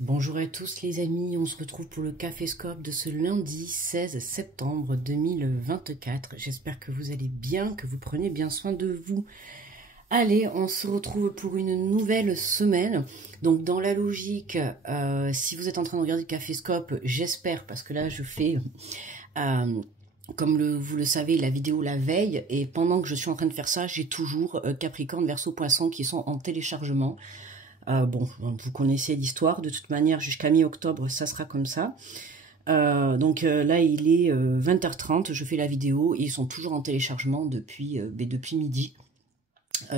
Bonjour à tous les amis, on se retrouve pour le Caféscope de ce lundi 16 septembre 2024. J'espère que vous allez bien, que vous prenez bien soin de vous. Allez, on se retrouve pour une nouvelle semaine. Donc dans la logique, si vous êtes en train de regarder le Caféscope, j'espère, parce que là je fais, comme vous le savez, la vidéo la veille. Et pendant que je suis en train de faire ça, j'ai toujours Capricorne, Verseau, Poisson qui sont en téléchargement. Bon, vous connaissez l'histoire, de toute manière, jusqu'à mi-octobre, ça sera comme ça. Là, il est 20h30, je fais la vidéo, et ils sont toujours en téléchargement depuis midi.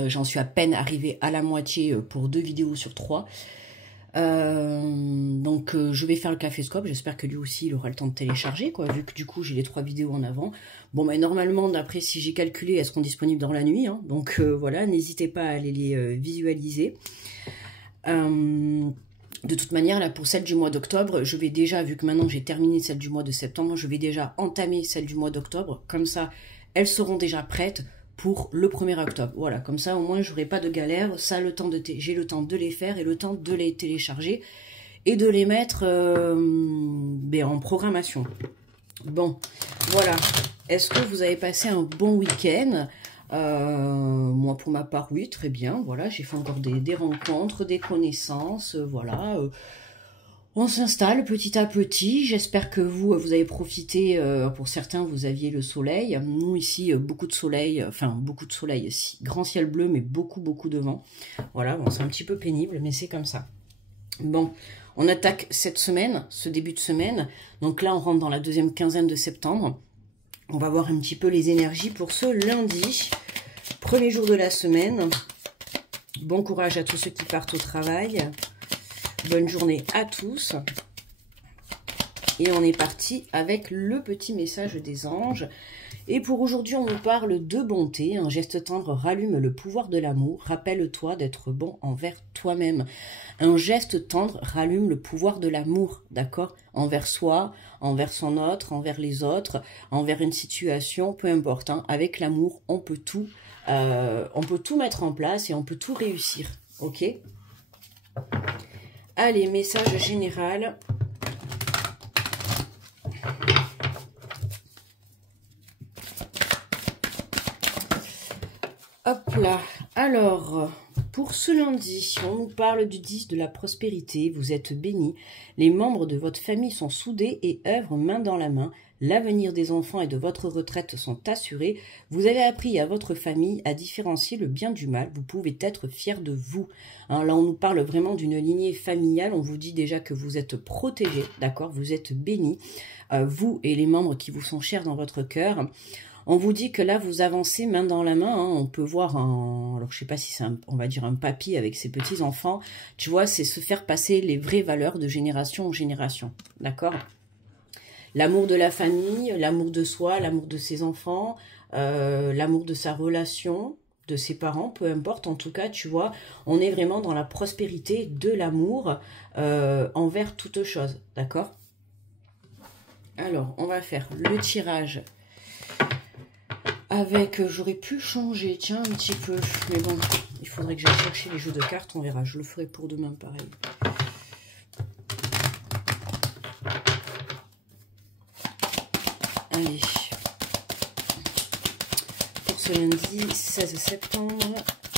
J'en suis à peine arrivée à la moitié pour 2 vidéos sur 3. Je vais faire le Caféscope, j'espère que lui aussi, il aura le temps de télécharger, quoi, vu que du coup, j'ai les 3 vidéos en avant. Bon, mais normalement, d'après, si j'ai calculé, elles seront disponibles dans la nuit, hein, donc voilà, n'hésitez pas à aller les visualiser. De toute manière, là, pour celle du mois d'octobre, je vais déjà, vu que maintenant j'ai terminé celle du mois de septembre, je vais déjà entamer celle du mois d'octobre. Comme ça, elles seront déjà prêtes pour le 1er octobre. Voilà, comme ça, au moins, j'aurai pas de galère. Ça, j'ai le temps de les faire et le temps de les télécharger et de les mettre en programmation. Bon, voilà. Est-ce que vous avez passé un bon week-end ? Moi, pour ma part, oui, très bien. Voilà, j'ai fait encore des rencontres, des connaissances. Voilà, on s'installe petit à petit. J'espère que vous avez profité. Pour certains, vous aviez le soleil. Nous, ici, beaucoup de soleil. Enfin, beaucoup de soleil. Grand ciel bleu, mais beaucoup de vent. Voilà, bon, c'est un petit peu pénible, mais c'est comme ça. Bon, on attaque cette semaine, ce début de semaine. Donc là, on rentre dans la deuxième quinzaine de septembre. On va voir un petit peu les énergies pour ce lundi. Premier jour de la semaine. Bon courage à tous ceux qui partent au travail. Bonne journée à tous. Et on est parti avec le petit message des anges. Et pour aujourd'hui, on nous parle de bonté. Un geste tendre rallume le pouvoir de l'amour. Rappelle-toi d'être bon envers toi-même. Un geste tendre rallume le pouvoir de l'amour, d'accord? Envers soi, envers son autre, envers les autres, envers une situation, peu importe. Hein. Avec l'amour, on peut tout mettre en place et on peut tout réussir, ok? Allez, message général. Hop là, alors, pour ce lundi, on nous parle du 10 de la prospérité, vous êtes bénis, les membres de votre famille sont soudés et œuvrent main dans la main, l'avenir des enfants et de votre retraite sont assurés, vous avez appris à votre famille à différencier le bien du mal, vous pouvez être fiers de vous. Hein, là, on nous parle vraiment d'une lignée familiale, on vous dit déjà que vous êtes protégés, d'accord, vous êtes bénis, vous et les membres qui vous sont chers dans votre cœur. On vous dit que là, vous avancez main dans la main. Hein. On peut voir alors je sais pas si c'est on va dire un papy avec ses petits-enfants. Tu vois, c'est se faire passer les vraies valeurs de génération en génération. D'accord ? L'amour de la famille, l'amour de soi, l'amour de ses enfants, l'amour de sa relation, de ses parents, peu importe. En tout cas, tu vois, on est vraiment dans la prospérité de l'amour envers toute chose. D'accord ? Alors, on va faire le tirage. Avec, j'aurais pu changer, tiens, un petit peu. Mais bon, il faudrait que j'aille chercher les jeux de cartes, on verra. Je le ferai pour demain, pareil. Allez. Pour ce lundi 16 septembre,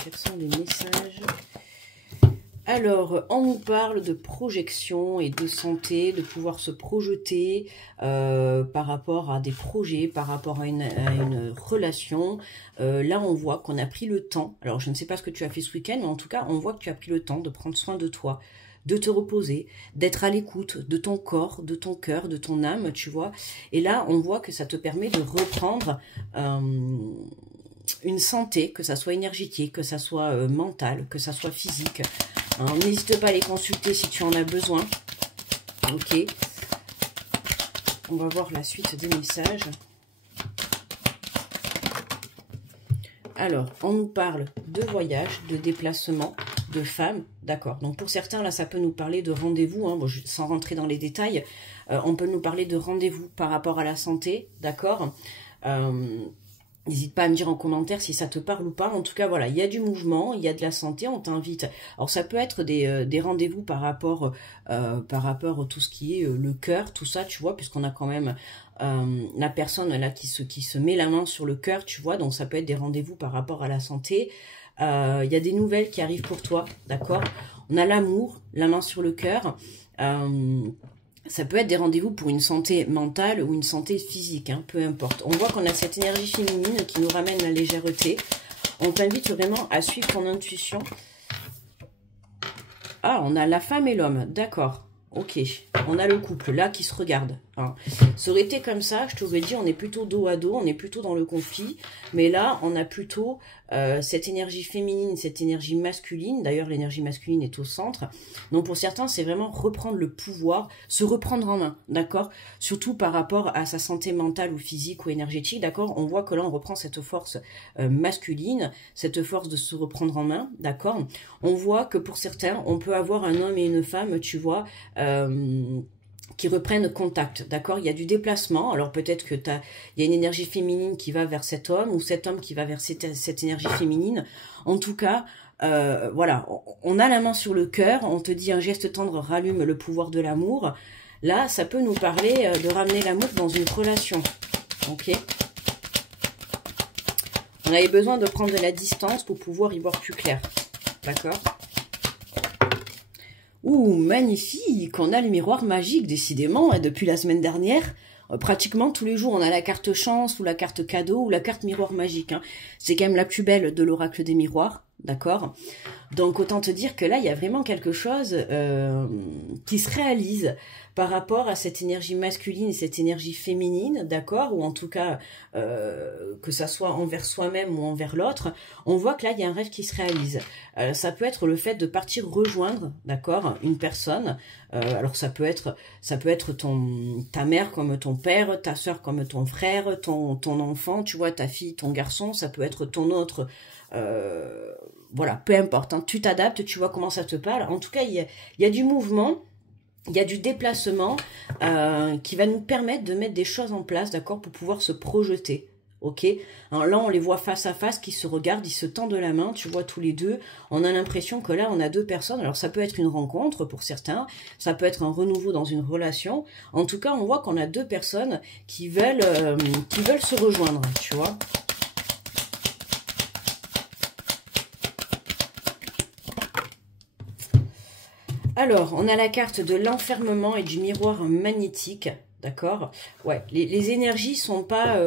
quels sont les messages ? Alors, on nous parle de projection et de santé, de pouvoir se projeter par rapport à des projets, par rapport à une relation. Là, on voit qu'on a pris le temps. Alors, je ne sais pas ce que tu as fait ce week-end, mais en tout cas, on voit que tu as pris le temps de prendre soin de toi, de te reposer, d'être à l'écoute de ton corps, de ton cœur, de ton âme, tu vois. Et là, on voit que ça te permet de reprendre une santé, que ça soit énergétique, que ça soit mentale, que ça soit physique. Alors, n'hésite pas à les consulter si tu en as besoin. Ok. On va voir la suite des messages. Alors, on nous parle de voyage, de déplacement, de femmes. D'accord. Donc, pour certains, là, ça peut nous parler de rendez-vous. Hein, bon, sans rentrer dans les détails, on peut nous parler de rendez-vous par rapport à la santé. D'accord. N'hésite pas à me dire en commentaire si ça te parle ou pas. En tout cas, voilà, il y a du mouvement, il y a de la santé, on t'invite. Alors, ça peut être des rendez-vous par rapport à tout ce qui est le cœur, tout ça, tu vois, puisqu'on a quand même la personne là qui se met la main sur le cœur, tu vois. Donc, ça peut être des rendez-vous par rapport à la santé. Il y a des nouvelles qui arrivent pour toi, d'accord? On a l'amour, la main sur le cœur. Ça peut être des rendez-vous pour une santé mentale ou une santé physique, hein, peu importe. On voit qu'on a cette énergie féminine qui nous ramène la légèreté. On t'invite vraiment à suivre ton intuition. Ah, on a la femme et l'homme, d'accord. Ok, on a le couple là qui se regarde. Hein. Ça aurait été comme ça, je t'aurais dit, on est plutôt dos à dos, on est plutôt dans le conflit. Mais là, on a plutôt cette énergie féminine, cette énergie masculine. D'ailleurs, l'énergie masculine est au centre. Donc pour certains, c'est vraiment reprendre le pouvoir, se reprendre en main, d'accord? Surtout par rapport à sa santé mentale ou physique ou énergétique, d'accord? On voit que là, on reprend cette force masculine, cette force de se reprendre en main, d'accord? On voit que pour certains, on peut avoir un homme et une femme, tu vois, qui reprennent contact, d'accord? Il y a du déplacement, alors peut-être que il y a une énergie féminine qui va vers cet homme, ou cet homme qui va vers cette énergie féminine. En tout cas, voilà, on a la main sur le cœur, on te dit un geste tendre rallume le pouvoir de l'amour. Là, ça peut nous parler de ramener l'amour dans une relation, ok? On avait besoin de prendre de la distance pour pouvoir y voir plus clair, d'accord? Ouh, magnifique! On a le miroir magique, décidément, et depuis la semaine dernière, pratiquement tous les jours, on a la carte chance, ou la carte cadeau, ou la carte miroir magique. Hein. C'est quand même la plus belle de l'oracle des miroirs, d'accord? Donc, autant te dire que là, il y a vraiment quelque chose qui se réalise par rapport à cette énergie masculine et cette énergie féminine, d'accord? Ou en tout cas, que ça soit envers soi-même ou envers l'autre, on voit que là, il y a un rêve qui se réalise. Ça peut être le fait de partir rejoindre, d'accord, une personne. Alors, ça peut être ta mère comme ton père, ta soeur comme ton frère, ton enfant, tu vois, ta fille, ton garçon, ça peut être ton autre... voilà, peu importe, hein, tu t'adaptes, tu vois comment ça te parle. En tout cas, il y a du mouvement, il y a du déplacement qui va nous permettre de mettre des choses en place, d'accord, pour pouvoir se projeter, ok? Alors là, on les voit face à face, qui se regardent, ils se tendent la main, tu vois, tous les deux. On a l'impression que là, on a deux personnes. Alors, ça peut être une rencontre pour certains, ça peut être un renouveau dans une relation. En tout cas, on voit qu'on a deux personnes qui veulent se rejoindre, tu vois. Alors, on a la carte de l'enfermement et du miroir magnétique, d'accord? Ouais, les énergies sont pas,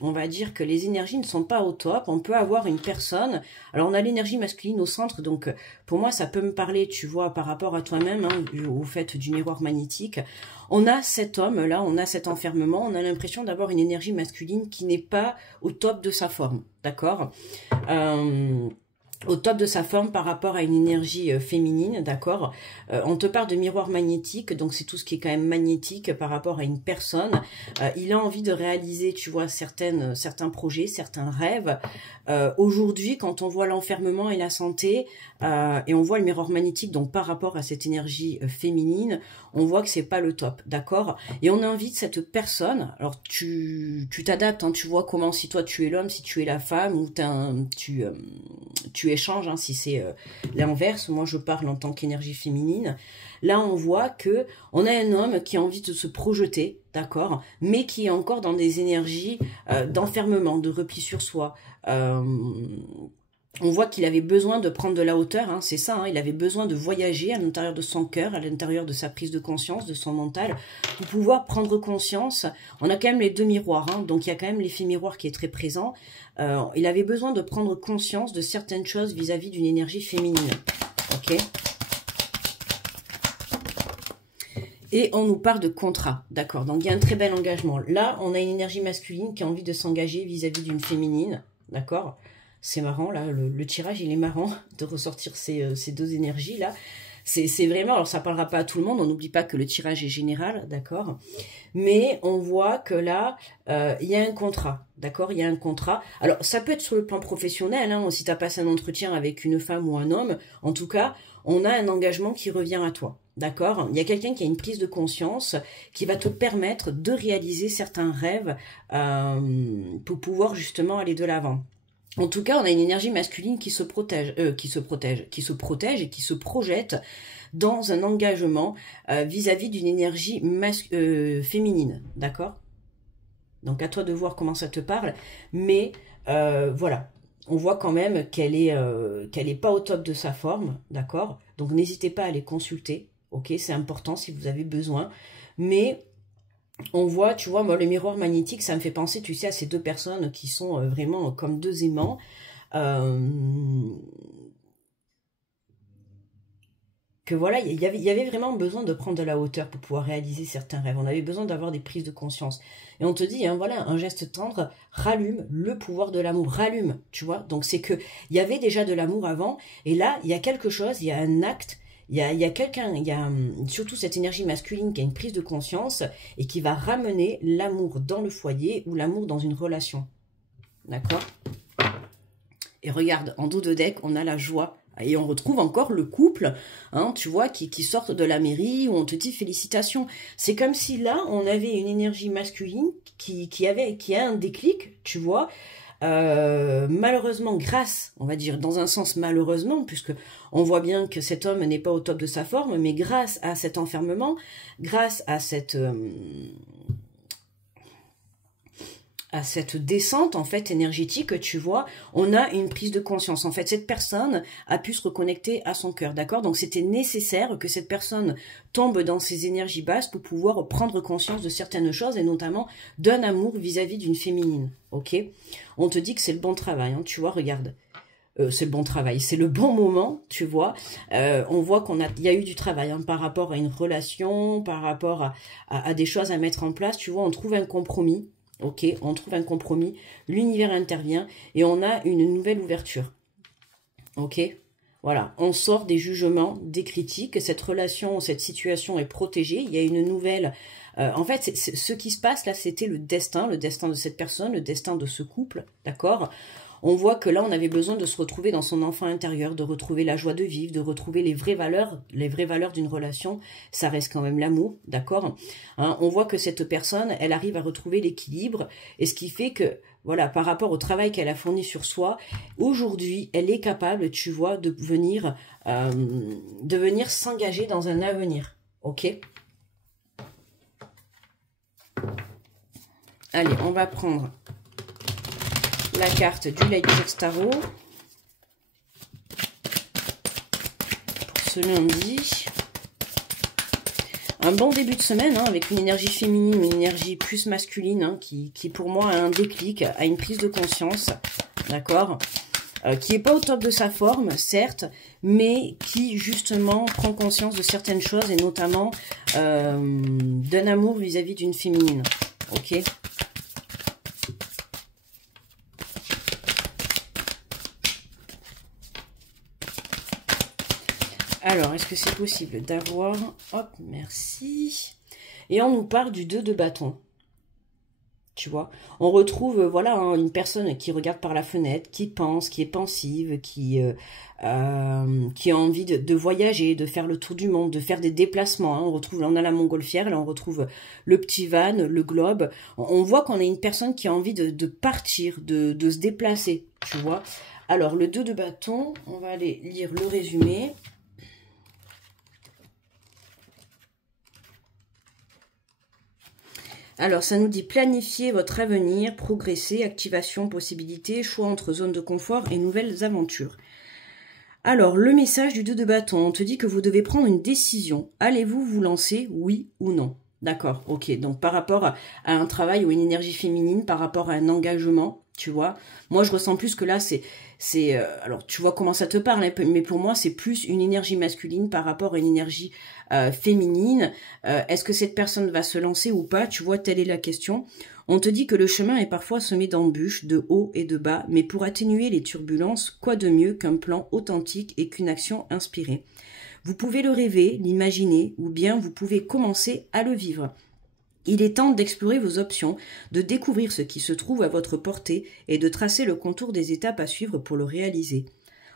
on va dire que les énergies ne sont pas au top. On peut avoir une personne, alors on a l'énergie masculine au centre, donc pour moi ça peut me parler, tu vois, par rapport à toi-même, hein, au fait du miroir magnétique. On a cet homme là, on a cet enfermement, on a l'impression d'avoir une énergie masculine qui n'est pas au top de sa forme, d'accord? Au top de sa forme par rapport à une énergie féminine, d'accord? On te parle de miroir magnétique, donc c'est tout ce qui est quand même magnétique par rapport à une personne. Il a envie de réaliser, tu vois, certains projets, certains rêves. Aujourd'hui, quand on voit l'enfermement et la santé, et on voit le miroir magnétique, donc par rapport à cette énergie féminine, on voit que c'est pas le top, d'accord? Et on invite cette personne, alors tu t'adaptes, hein, tu vois comment, si toi tu es l'homme, si tu es la femme, ou tu échanges, hein, si c'est l'inverse. Moi je parle en tant qu'énergie féminine. Là on voit que on a un homme qui a envie de se projeter, d'accord, mais qui est encore dans des énergies d'enfermement, de repli sur soi. On voit qu'il avait besoin de prendre de la hauteur, hein, c'est ça, hein, il avait besoin de voyager à l'intérieur de son cœur, à l'intérieur de sa prise de conscience, de son mental, pour pouvoir prendre conscience. On a quand même les deux miroirs, hein, donc il y a quand même l'effet miroir qui est très présent. Il avait besoin de prendre conscience de certaines choses vis-à-vis d'une énergie féminine, ok? Et on nous parle de contrat, d'accord, donc il y a un très bel engagement. Là, on a une énergie masculine qui a envie de s'engager vis-à-vis d'une féminine, d'accord? C'est marrant, là, le tirage, il est marrant de ressortir ces deux énergies-là. C'est vraiment, alors ça parlera pas à tout le monde, on n'oublie pas que le tirage est général, d'accord? Mais on voit que là, il y a un contrat, d'accord? Il y a un contrat. Alors, ça peut être sur le plan professionnel, hein, si tu as passé un entretien avec une femme ou un homme, en tout cas, on a un engagement qui revient à toi, d'accord? Il y a quelqu'un qui a une prise de conscience qui va te permettre de réaliser certains rêves pour pouvoir justement aller de l'avant. En tout cas, on a une énergie masculine qui se protège et qui se projette dans un engagement vis-à-vis d'une énergie féminine, d'accord? Donc à toi de voir comment ça te parle, mais voilà, on voit quand même qu'elle est pas au top de sa forme, d'accord? Donc n'hésitez pas à les consulter, ok? C'est important si vous avez besoin, mais on voit, tu vois, moi, le miroir magnétique, ça me fait penser, tu sais, à ces deux personnes qui sont vraiment comme deux aimants. Que voilà, il y avait vraiment besoin de prendre de la hauteur pour pouvoir réaliser certains rêves. On avait besoin d'avoir des prises de conscience. Et on te dit, hein, voilà, un geste tendre rallume le pouvoir de l'amour, rallume, tu vois. Donc c'est que il y avait déjà de l'amour avant, et là, il y a quelque chose, il y a un acte. Il y a quelqu'un, il y a surtout cette énergie masculine qui a une prise de conscience et qui va ramener l'amour dans le foyer ou l'amour dans une relation. D'accord? Et regarde, en dos de deck, on a la joie. Et on retrouve encore le couple, hein, tu vois, qui sortent de la mairie, où on te dit félicitations. C'est comme si là, on avait une énergie masculine qui a un déclic, tu vois. Malheureusement, grâce, on va dire dans un sens malheureusement, puisque on voit bien que cet homme n'est pas au top de sa forme, mais grâce à cet enfermement, grâce à cette descente en fait énergétique, tu vois, on a une prise de conscience. En fait, cette personne a pu se reconnecter à son cœur, d'accord? Donc c'était nécessaire que cette personne tombe dans ses énergies basses pour pouvoir prendre conscience de certaines choses et notamment d'un amour vis-à-vis d'une féminine, ok? On te dit que c'est le bon travail, hein, tu vois, regarde. C'est le bon travail, c'est le bon moment, tu vois. On voit il y a eu du travail hein, par rapport à une relation, par rapport à des choses à mettre en place, tu vois, on trouve un compromis. Ok, on trouve un compromis, l'univers intervient et on a une nouvelle ouverture. Ok, voilà, on sort des jugements, des critiques, cette relation, cette situation est protégée, il y a une nouvelle... en fait, ce qui se passe là, c'était le destin de cette personne, le destin de ce couple, d'accord? On voit que là, on avait besoin de se retrouver dans son enfant intérieur, de retrouver la joie de vivre, de retrouver les vraies valeurs d'une relation. Ça reste quand même l'amour, d'accord, hein? On voit que cette personne, elle arrive à retrouver l'équilibre, et ce qui fait que, voilà, par rapport au travail qu'elle a fourni sur soi, aujourd'hui, elle est capable, tu vois, de venir s'engager dans un avenir, ok? Allez, on va prendre la carte du Lighthouse Tarot pour ce lundi. Un bon début de semaine hein, avec une énergie féminine, une énergie plus masculine hein, qui pour moi a un déclic, a une prise de conscience, d'accord, qui n'est pas au top de sa forme, certes, mais qui justement prend conscience de certaines choses et notamment d'un amour vis-à-vis d'une féminine, ok? Alors, est-ce que c'est possible d'avoir... Hop, merci. Et on nous parle du 2 de bâton. Tu vois, on retrouve, voilà, hein, une personne qui regarde par la fenêtre, qui pense, qui est pensive, qui a envie de voyager, de faire le tour du monde, de faire des déplacements. Hein. On a la montgolfière, là on retrouve le petit van, le globe. On voit qu'on est une personne qui a envie de partir, de se déplacer, tu vois. Alors, le 2 de bâton, on va aller lire le résumé. Alors, ça nous dit planifier votre avenir, progresser, activation, possibilité, choix entre zones de confort et nouvelles aventures. Alors, le message du 2 de bâton, on te dit que vous devez prendre une décision. Allez-vous vous lancer, oui ou non? D'accord, ok. Donc, par rapport à un travail ou une énergie féminine, par rapport à un engagement, tu vois. Moi, je ressens plus que là, alors, tu vois comment ça te parle, hein, mais pour moi, c'est plus une énergie masculine par rapport à une énergie féminine. Est-ce que cette personne va se lancer ou pas? Tu vois, telle est la question. On te dit que le chemin est parfois semé d'embûches, de haut et de bas, mais pour atténuer les turbulences, quoi de mieux qu'un plan authentique et qu'une action inspirée? Vous pouvez le rêver, l'imaginer, ou bien vous pouvez commencer à le vivre. Il est temps d'explorer vos options, de découvrir ce qui se trouve à votre portée et de tracer le contour des étapes à suivre pour le réaliser.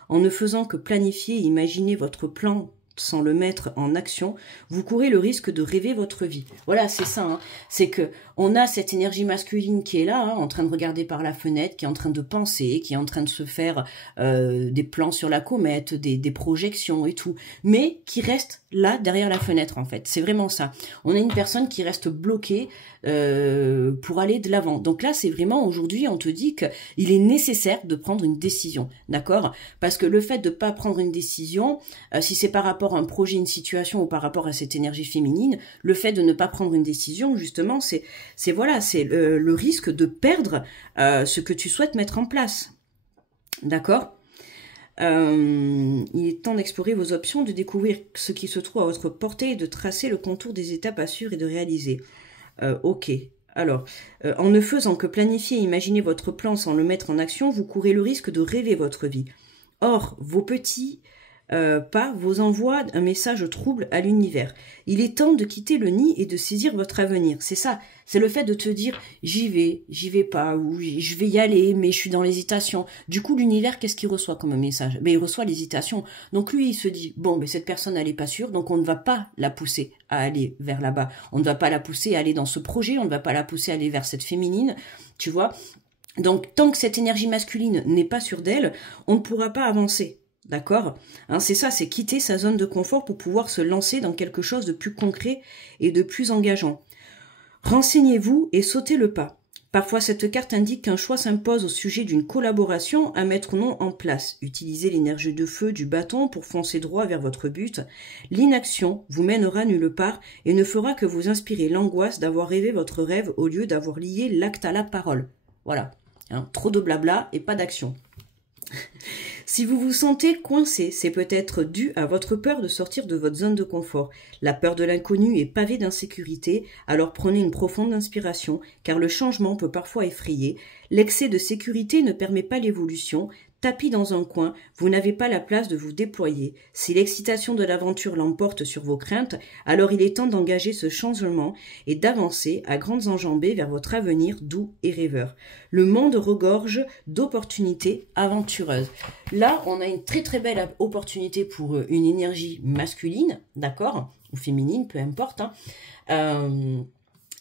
En ne faisant que planifier et imaginer votre plan sans le mettre en action, vous courez le risque de rêver votre vie. Voilà, c'est ça. Hein. C'est que on a cette énergie masculine qui est là, hein, en train de regarder par la fenêtre, qui est en train de penser, qui est en train de se faire des plans sur la comète, des projections et tout, mais qui reste là derrière la fenêtre en fait. C'est vraiment ça. On a une personne qui reste bloquée pour aller de l'avant. Donc là, c'est vraiment aujourd'hui, on te dit qu'il est nécessaire de prendre une décision, d'accord? Parce que le fait de pas prendre une décision, si c'est par rapport à un projet, une situation ou par rapport à cette énergie féminine, le fait de ne pas prendre une décision, justement, c'est voilà, c'est le risque de perdre ce que tu souhaites mettre en place, d'accord? Il est temps d'explorer vos options, de découvrir ce qui se trouve à votre portée et de tracer le contour des étapes à suivre et de réaliser. Ok. Alors, en ne faisant que planifier et imaginer votre plan sans le mettre en action, vous courez le risque de rêver votre vie. Or, vos petits pas vous envoient un message trouble à l'univers. Il est temps de quitter le nid et de saisir votre avenir. C'est ça, c'est le fait de te dire j'y vais pas, ou je vais y aller, mais je suis dans l'hésitation. Du coup, l'univers, qu'est-ce qu'il reçoit comme message? Il reçoit l'hésitation. Donc lui, il se dit bon, mais cette personne, elle est pas sûre, donc on ne va pas la pousser à aller vers là-bas. On ne va pas la pousser à aller dans ce projet, on ne va pas la pousser à aller vers cette féminine, tu vois. Donc, tant que cette énergie masculine n'est pas sûre d'elle, on ne pourra pas avancer. D'accord, hein, c'est ça, c'est quitter sa zone de confort pour pouvoir se lancer dans quelque chose de plus concret et de plus engageant. Renseignez-vous et sautez le pas. Parfois, cette carte indique qu'un choix s'impose au sujet d'une collaboration à mettre ou non en place. Utilisez l'énergie de feu du bâton pour foncer droit vers votre but. L'inaction vous mènera nulle part et ne fera que vous inspirer l'angoisse d'avoir rêvé votre rêve au lieu d'avoir lié l'acte à la parole. Voilà, hein, trop de blabla et pas d'action. Si vous vous sentez coincé, c'est peut-être dû à votre peur de sortir de votre zone de confort. La peur de l'inconnu est pavée d'insécurité, alors prenez une profonde inspiration, car le changement peut parfois effrayer. L'excès de sécurité ne permet pas l'évolution. Tapis dans un coin, vous n'avez pas la place de vous déployer. Si l'excitation de l'aventure l'emporte sur vos craintes, alors il est temps d'engager ce changement et d'avancer à grandes enjambées vers votre avenir doux et rêveur. Le monde regorge d'opportunités aventureuses. Là, on a une très très belle opportunité pour une énergie masculine, d'accord, ou féminine, peu importe, hein.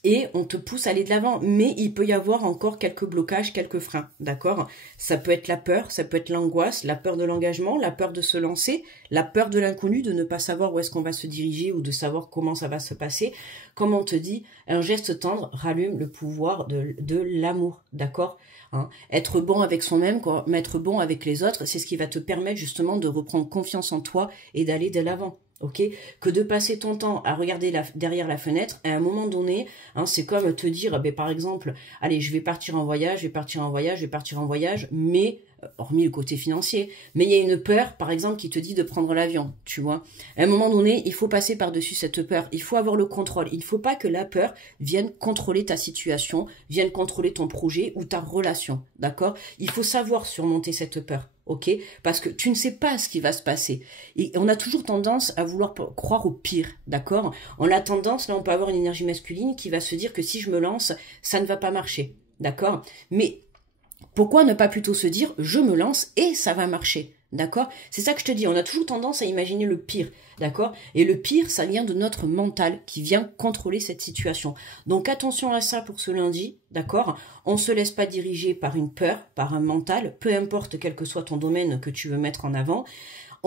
Et on te pousse à aller de l'avant. Mais il peut y avoir encore quelques blocages, quelques freins, d'accord? Ça peut être la peur, ça peut être l'angoisse, la peur de l'engagement, la peur de se lancer, la peur de l'inconnu, de ne pas savoir où est-ce qu'on va se diriger ou de savoir comment ça va se passer. Comme on te dit, un geste tendre rallume le pouvoir de l'amour, d'accord? Hein, être bon avec soi-même, être bon avec les autres, c'est ce qui va te permettre justement de reprendre confiance en toi et d'aller de l'avant. Ok, que de passer ton temps à regarder derrière la fenêtre, à un moment donné, hein, c'est comme te dire, par exemple, allez, je vais partir en voyage, mais, hormis le côté financier, mais il y a une peur, par exemple, qui te dit de prendre l'avion, tu vois. À un moment donné, il faut passer par-dessus cette peur, il faut avoir le contrôle, il ne faut pas que la peur vienne contrôler ta situation, vienne contrôler ton projet ou ta relation, d'accord? Il faut savoir surmonter cette peur. Ok, parce que tu ne sais pas ce qui va se passer. Et on a toujours tendance à vouloir croire au pire, d'accord? On a tendance, là on peut avoir une énergie masculine qui va se dire que si je me lance, ça ne va pas marcher, d'accord? Mais pourquoi ne pas plutôt se dire je me lance et ça va marcher? D'accord? C'est ça que je te dis, on a toujours tendance à imaginer le pire, d'accord? Et le pire, ça vient de notre mental qui vient contrôler cette situation. Donc attention à ça pour ce lundi, d'accord? On ne se laisse pas diriger par une peur, par un mental, peu importe quel que soit ton domaine que tu veux mettre en avant.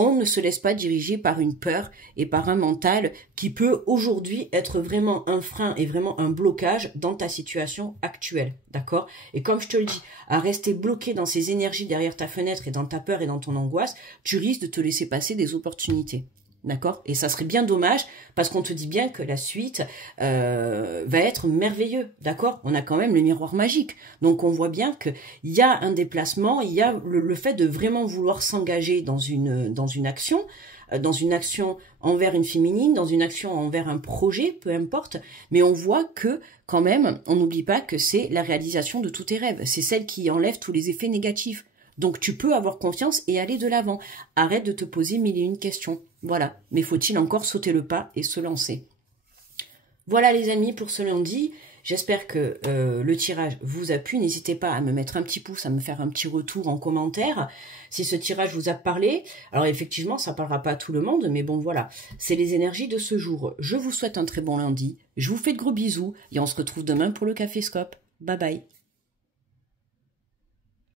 On ne se laisse pas diriger par une peur et par un mental qui peut aujourd'hui être vraiment un frein et vraiment un blocage dans ta situation actuelle, d'accord? Et comme je te le dis, à rester bloqué dans ces énergies derrière ta fenêtre et dans ta peur et dans ton angoisse, tu risques de te laisser passer des opportunités. D'accord? Et ça serait bien dommage parce qu'on te dit bien que la suite va être merveilleux. D'accord? On a quand même le miroir magique. Donc on voit bien qu'il y a un déplacement, il y a le fait de vraiment vouloir s'engager dans une action envers une féminine, dans une action envers un projet, peu importe. Mais on voit que quand même, on n'oublie pas que c'est la réalisation de tous tes rêves. C'est celle qui enlève tous les effets négatifs. Donc tu peux avoir confiance et aller de l'avant. Arrête de te poser mille et une questions. Voilà. Mais faut-il encore sauter le pas et se lancer? Voilà les amis pour ce lundi. J'espère que le tirage vous a plu. N'hésitez pas à me mettre un petit pouce, à me faire un petit retour en commentaire. Si ce tirage vous a parlé, alors effectivement, ça ne parlera pas à tout le monde, mais bon voilà, c'est les énergies de ce jour. Je vous souhaite un très bon lundi. Je vous fais de gros bisous et on se retrouve demain pour le Caféscope. Bye bye.